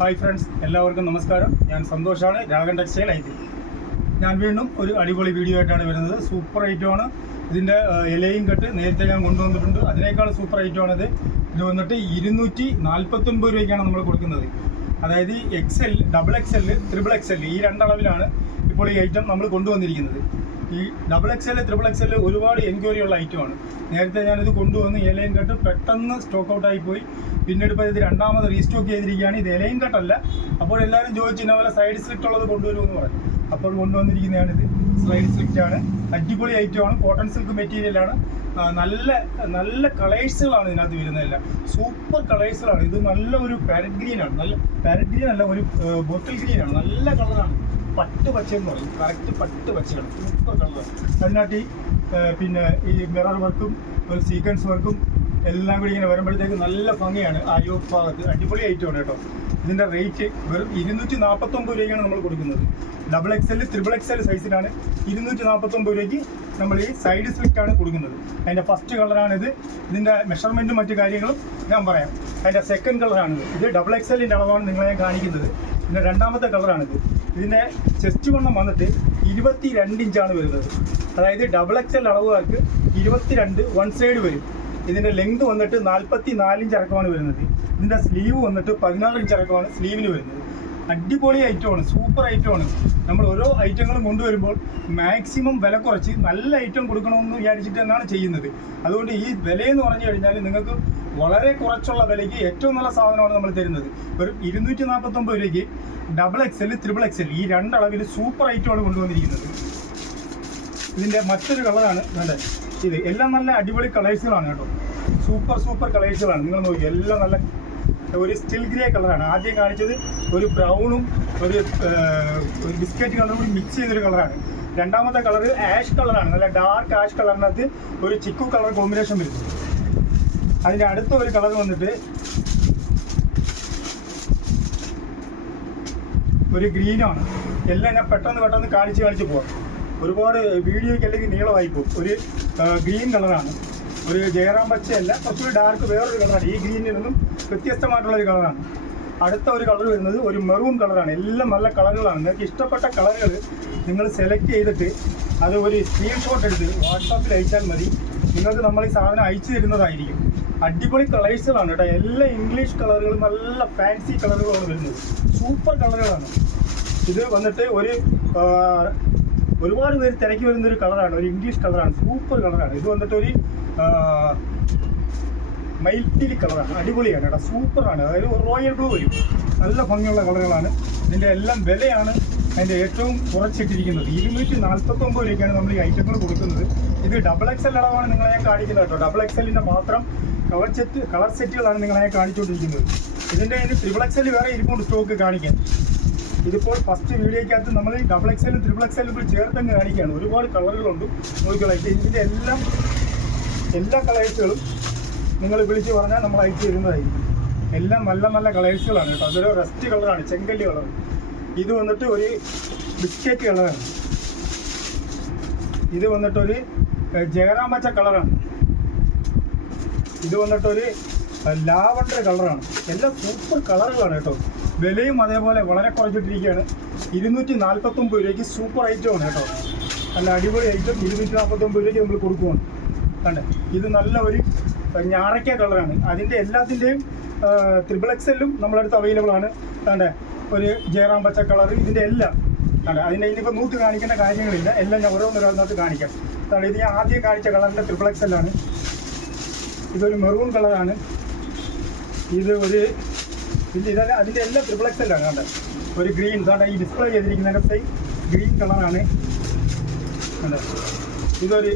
Hi friends എല്ലാവർക്കും നമസ്കാരം. ഞാൻ സന്തോഷാണ്. രാഗൻ ടെക്സ്റ്റൈൽ ഐതി ഞാൻ വീണ്ടും ഒരു അടിപൊളി വീഡിയോ ആയിട്ടാണ് വരുന്നത്. സൂപ്പർ ഐറ്റമാണ് ഇതിന്റെ ഇലയും കെട്ട് നേരത്തെ ഞാൻ കൊണ്ടുവന്നിട്ടുണ്ട്. അതിനേക്കാൾ സൂപ്പർ ഐറ്റമാണ് ഇത് ഇത് വന്നിട്ട് ഇരുന്നൂറ്റി നാൽപ്പത്തൊൻപത് രൂപയ്ക്കാണ് നമ്മൾ കൊടുക്കുന്നത്. അതായത് X L double X L triple X L ഈ രണ്ടളവിലാണ് ഇപ്പോൾ ഈ ഐറ്റം നമ്മൾ കൊണ്ടുവന്നിരിക്കുന്നത്. ഈ double X L triple X L ഒരുപാട് എൻക്വയറി ഉള്ള ഐറ്റമാണ് നേരത്തെ ഞാനിത് കൊണ്ടുവന്ന് ഇലയും കട്ട് പെട്ടെന്ന് സ്റ്റോക്ക് ഔട്ട് ആയി പോയി. പിന്നീട് ഇപ്പോൾ ഇത് രണ്ടാമത് റീസ്റ്റോക്ക് ചെയ്തിരിക്കുകയാണ്. ഇത് ഇലയും കട്ടല്ല അപ്പോൾ എല്ലാവരും ചോദിച്ചു ഇന്ന പോലെ സൈഡ് സ്ലിറ്റ് ഉള്ളത് കൊണ്ടുവരുമെന്ന് പറഞ്ഞു. അപ്പോൾ കൊണ്ടുവന്നിരിക്കുന്നതാണ് ഇത്. സ്ലൈഡ് സ്ലിറ്റ് ആണ്. അടിപൊളി ഐറ്റമാണ് കോട്ടൺ സിൽക്ക് മെറ്റീരിയലാണ് നല്ല നല്ല കളേഴ്സുകളാണ് ഇതിനകത്ത് വരുന്നതെല്ലാം സൂപ്പർ കളേഴ്സുകളാണ് ഇത് നല്ല ഒരു പാരറ്റ് ഗ്രീനാണ് നല്ല പാരറ്റ് ഗ്രീൻ അല്ല ഒരു ബോട്ടിൽ ഗ്രീനാണ് നല്ല കളറാണ് പട്ട് പച്ച എന്ന് പറയും. കറക്റ്റ് പട്ട് പച്ചയാണ്. സൂപ്പർ കളർ അതിനകത്ത് പിന്നെ ഈ മിറർ വർക്കും ഒരു സീക്വൻസ് വർക്കും എല്ലാം കൂടി ഇങ്ങനെ വരുമ്പോഴത്തേക്ക് നല്ല ഭംഗിയാണ്. ആ യോ ഭാഗത്ത് അടിപൊളി ഐറ്റമാണ് കേട്ടോ. ഇതിന്റെ റേറ്റ് വെറും ഇരുന്നൂറ്റി നാൽപ്പത്തൊമ്പത് രൂപയ്ക്കാണ് നമ്മൾ കൊടുക്കുന്നത്. Double X L triple X L സൈസിലാണ് ഇരുന്നൂറ്റി നാൽപ്പത്തൊമ്പത് രൂപയ്ക്ക് നമ്മൾ ഈ സൈഡ് സ്ലിറ്റാണ് കൊടുക്കുന്നത്. അതിന്റെ ഫസ്റ്റ് കളറാണിത് ഇതിന്റെ മെഷർമെന്റും മറ്റു കാര്യങ്ങളും ഞാൻ പറയാം. അതിന്റെ സെക്കൻഡ് കളറാണിത് ഇത് ഡബിൾ എക്സ് എല്ലിന്റെ അളവാണ് നിങ്ങളെ ഞാൻ കാണിക്കുന്നത്. പിന്നെ രണ്ടാമത്തെ കളറാണിത്. ഇതിന്റെ ചെസ്റ്റ് വണ്ണം വന്നിട്ട് ഇരുപത്തി രണ്ട് ഇഞ്ചാണ് വരുന്നത്. അതായത് ഡബിൾ എക്സ് എൽ അളവുകാർക്ക് ഇരുപത്തിരണ്ട് വൺ സൈഡ് വരും. ഇതിന്റെ ലെങ്ത് വന്നിട്ട് നാൽപ്പത്തി നാലിഞ്ച് അടക്കമാണ് വരുന്നത്. ഇതിന്റെ സ്ലീവ് വന്നിട്ട് പതിനാറ് ഇഞ്ച് അടക്കമാണ് സ്ലീവിന് വരുന്നത്. അടിപൊളി ഐറ്റമാണ് സൂപ്പർ ഐറ്റമാണ്. നമ്മൾ ഓരോ ഐറ്റങ്ങളും കൊണ്ടുവരുമ്പോൾ മാക്സിമം വില കുറച്ച് നല്ല ഐറ്റം കൊടുക്കണമെന്ന് വിചാരിച്ചിട്ട് തന്നെയാണ് ചെയ്യുന്നത്. അതുകൊണ്ട് ഈ വിലയെന്ന് പറഞ്ഞു കഴിഞ്ഞാൽ നിങ്ങൾക്ക് വളരെ കുറച്ചുള്ള വിലയ്ക്ക് ഏറ്റവും നല്ല സാധനമാണ് നമ്മൾ തരുന്നത്. ഒരു ഇരുന്നൂറ്റി നാൽപ്പത്തൊമ്പത് രൂപയ്ക്ക് double X L triple L ഈ രണ്ടളവിൽ സൂപ്പർ ഐറ്റമാണ് കൊണ്ടുവന്നിരിക്കുന്നത്. ഇതിന്റെ മറ്റൊരു കളറാണ് വേണ്ടത് ഇത് എല്ലാം നല്ല അടിപൊളി കളേഴ്സുകളാണ് കേട്ടോ. സൂപ്പർ സൂപ്പർ കളേഴ്സുകളാണ് നിങ്ങൾ നോക്കി എല്ലാം നല്ല ഒരു സ്റ്റിൽ ഗ്രേ കളറാണ് ആദ്യം കാണിച്ചത് ഒരു ബ്രൗണും ഒരു ബിസ്ക്കറ്റ് കളറും കൂടി മിക്സ് ചെയ്തൊരു കളറാണ് രണ്ടാമത്തെ കളർ ആഷ് കളറാണ് നല്ല ഡാർക്ക് ആഷ് കളറിനകത്ത് ഒരു ചിക്കു കളർ കോമ്പിനേഷൻ വരുന്നു അതിന്റെ അടുത്ത ഒരു കളർ വന്നിട്ട് ഒരു ഗ്രീനാണ് എല്ലാം ഞാൻ പെട്ടെന്ന് പെട്ടെന്ന് കാണിച്ച് കാണിച്ച് പോകാം ഒരുപാട് വീഡിയോയ്ക്ക് അല്ലെങ്കിൽ നീളമായി പോകും. ഒരു ഗ്രീൻ കളറാണ് ഒരു ജയറാം പച്ചയല്ല കുറച്ചുകൂടി ഡാർക്ക് വേറൊരു കളറാണ് ഈ ഗ്രീനിൽ നിന്നും വ്യത്യസ്തമായിട്ടുള്ള ഒരു കളറാണ് അടുത്ത ഒരു കളർ വരുന്നത് ഒരു മെറൂൺ കളറാണ് എല്ലാം നല്ല കളറുകളാണ്. നിങ്ങൾക്ക് ഇഷ്ടപ്പെട്ട കളറുകൾ നിങ്ങൾ സെലക്ട് ചെയ്തിട്ട് അത് ഒരു സ്ക്രീൻഷോട്ട് എടുത്ത് വാട്സാപ്പിൽ അയച്ചാൽ മതി. നിങ്ങൾക്ക് നമ്മൾ ഈ സാധനം അയച്ചു തരുന്നതായിരിക്കും. അടിപൊളി കളേഴ്സുകളാണ് കേട്ടോ. എല്ലാ ഇംഗ്ലീഷ് കളറുകളും നല്ല ഫാൻസി കളറുകളാണ് വരുന്നത്. സൂപ്പർ കളറുകളാണ് ഇത് വന്നിട്ട് ഒരു ഒരുപാട് പേര് തിരക്കി വരുന്ന ഒരു കളറാണ് ഒരു ഇംഗ്ലീഷ് കളറാണ് സൂപ്പർ കളറാണ് ഇത് വന്നിട്ട് ഒരു മൈൽറ്റിലി കളറാണ് അടിപൊളിയാണ് കേട്ടോ സൂപ്പറാണ്. അതായത് റോയൽ ബ്ലൂ വരും. നല്ല ഭംഗിയുള്ള കളറുകളാണ്. ഇതിന്റെ എല്ലാം വിലയാണ് അതിന്റെ ഏറ്റവും കുറച്ചിട്ടിരിക്കുന്നത്. ഇരുന്നൂറ്റി നാൽപ്പത്തൊമ്പത് രൂപയ്ക്കാണ് നമ്മൾ ഈ ഐറ്റങ്ങൾ കൊടുക്കുന്നത്. ഇത് ഡബിൾ എക്സ് എൽ അളവാണ് നിങ്ങളെ ഞാൻ കാണിക്കുന്നത് കേട്ടോ. ഡബിൾ എക്സ് എല്ലിന്റെ മാത്രം കളർ സെറ്റ് കളർ സെറ്റുകളാണ് നിങ്ങളെ ഞാൻ കാണിച്ചുകൊണ്ടിരിക്കുന്നത്. ഇതിന്റെ ഇനി ത്രിബിൾ എക്സ് എൽ വേറെ ഇരിപ്പുണ്ട് സ്റ്റോക്ക് കാണിക്കാൻ. ഇതിപ്പോൾ ഫസ്റ്റ് വീഡിയോയ്ക്കകത്ത് നമ്മൾ ഡബിൾ എക്സലും ത്രിബിൾ എക്സലും കൂടി ചേർത്തങ്ങ് കാണിക്കുകയാണ്. ഒരുപാട് കളറുകളുണ്ട്. നോക്കിക്കോളാം ഇതിന്റെ എല്ലാം എല്ലാ കളേഴ്സുകളും നിങ്ങൾ വിളിച്ച് പറഞ്ഞാൽ നമ്മൾ അയച്ചു തരുന്നതായിരിക്കും എല്ലാം നല്ല നല്ല കളേഴ്സുകളാണ് കേട്ടോ. അതൊരു റെസ്റ്റ് കളറാണ് ചെങ്കല്ലി കളർ. ഇത് വന്നിട്ട് ഒരു ബിസ്ക്കറ്റ് കളറാണ്. ഇത് വന്നിട്ടൊരു ജയറാമച്ച ജയറാം കളറാണ്. ഇത് വന്നിട്ടൊരു ലാവണ്ടർ കളറാണ്. എല്ലാം സൂപ്പർ കളറുകളാണ് കേട്ടോ. വിലയും അതേപോലെ വളരെ കുറച്ചിട്ടിരിക്കുകയാണ് ഇരുന്നൂറ്റി നാൽപ്പത്തൊമ്പത് രൂപയ്ക്ക് സൂപ്പർ ഐറ്റമാണ് കേട്ടോ. നല്ല അടിപൊളി ഐറ്റം ഇരുന്നൂറ്റി നാൽപ്പത്തൊമ്പത് രൂപയ്ക്ക് നമ്മൾ കൊടുക്കുവാണ്. കണ്ടേ. ഇത് നല്ല ഒരു ഞാറയ്ക്ക കളറാണ്. അതിന്റെ എല്ലാത്തിന്റെയും ത്രിബിൾ എക്സെല്ലും നമ്മളടുത്ത് അവൈലബിൾ ആണ്. കണ്ടേ? ഒരു ജയറാം പച്ച കളർ ഇതിന്റെ എല്ലാം. കണ്ടേ? അതിന്റെ ഇനിയിപ്പോൾ നൂത്ത് കാണിക്കേണ്ട കാര്യങ്ങളില്ല. എല്ലാം ഞാൻ ഓരോന്നോരോന്നകത്ത് കാണിക്കാം. കാരണം ഇത് ഞാൻ ആദ്യം കാണിച്ച കളറിന്റെ ത്രിബിൾ എക്സ് എല്ലാണ് ഇതൊരു മെറൂൺ കളറാണ് ഇത് ഒരു ഇത് ഇതല്ല അതിന്റെ എല്ലാം ത്രിബിൾ എക്സ് എല്ലാണ് കണ്ടത് ഒരു ഗ്രീൻ സാധാ ഈ ഡിസ്പ്ലേ ചെയ്തിരിക്കുന്നതിന്റെ സെയിം ഗ്രീൻ കളറാണ്. കണ്ടത് ഇതൊരു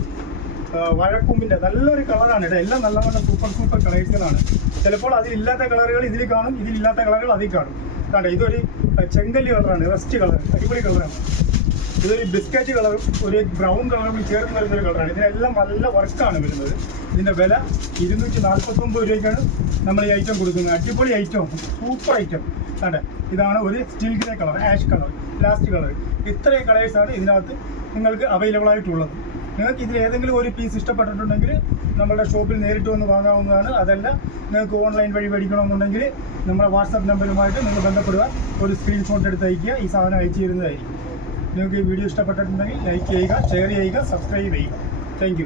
വഴക്കൊമ്പിന്റെ നല്ലൊരു കളറാണ് എല്ലാം നല്ല നല്ല സൂപ്പർ സൂപ്പർ കളേഴ്സുകളാണ് ചിലപ്പോൾ അതിലില്ലാത്ത കളറുകൾ ഇതിൽ കാണും ഇതിലില്ലാത്ത കളറുകൾ അതിൽ കാണും. കണ്ടോ ഇതൊരു ചെങ്കല്ലി കളറാണ് റെസ്റ്റ് കളർ അടിപൊളി കളറാണ്. ഇതൊരു ബിസ്ക്കറ്റ് കളറും ഒരു ബ്രൗൺ കളറും ചേർന്ന് വരുന്ന ഒരു കളറാണ്. ഇതിനെല്ലാം നല്ല വർക്കാണ് വരുന്നത്. ഇതിന്റെ വില ഇരുന്നൂറ്റി നാൽപ്പത്തൊമ്പത് രൂപയ്ക്കാണ് നമ്മൾ ഈ ഐറ്റം കൊടുക്കുന്നത്. അടിപൊളി ഐറ്റം സൂപ്പർ ഐറ്റം അതെ ഇതാണ് ഒരു steel grey colour ash colour last colour ഇത്രയും കളേഴ്സാണ് ഇതിനകത്ത് നിങ്ങൾക്ക് അവൈലബിൾ ആയിട്ടുള്ളത്. നിങ്ങൾക്ക് ഇതിൽ ഏതെങ്കിലും ഒരു പീസ് ഇഷ്ടപ്പെട്ടിട്ടുണ്ടെങ്കിൽ നമ്മുടെ ഷോപ്പിൽ നേരിട്ട് വന്ന് വാങ്ങാവുന്നതാണ്. അതല്ല നിങ്ങൾക്ക് ഓൺലൈൻ വഴി മേടിക്കണമെന്നുണ്ടെങ്കിൽ നമ്മുടെ വാട്സാപ്പ് നമ്പറുമായിട്ട് നിങ്ങൾ ബന്ധപ്പെടുക. ഒരു സ്ക്രീൻഷോട്ട് എടുത്ത് അയക്കുക ഈ സാധനം അയച്ചു തരുന്നതായിരിക്കും നിങ്ങൾക്ക് ഈ വീഡിയോ ഇഷ്ടപ്പെട്ടിട്ടുണ്ടെങ്കിൽ ലൈക്ക് ചെയ്യുക ഷെയർ ചെയ്യുക സബ്സ്ക്രൈബ് ചെയ്യുക. താങ്ക്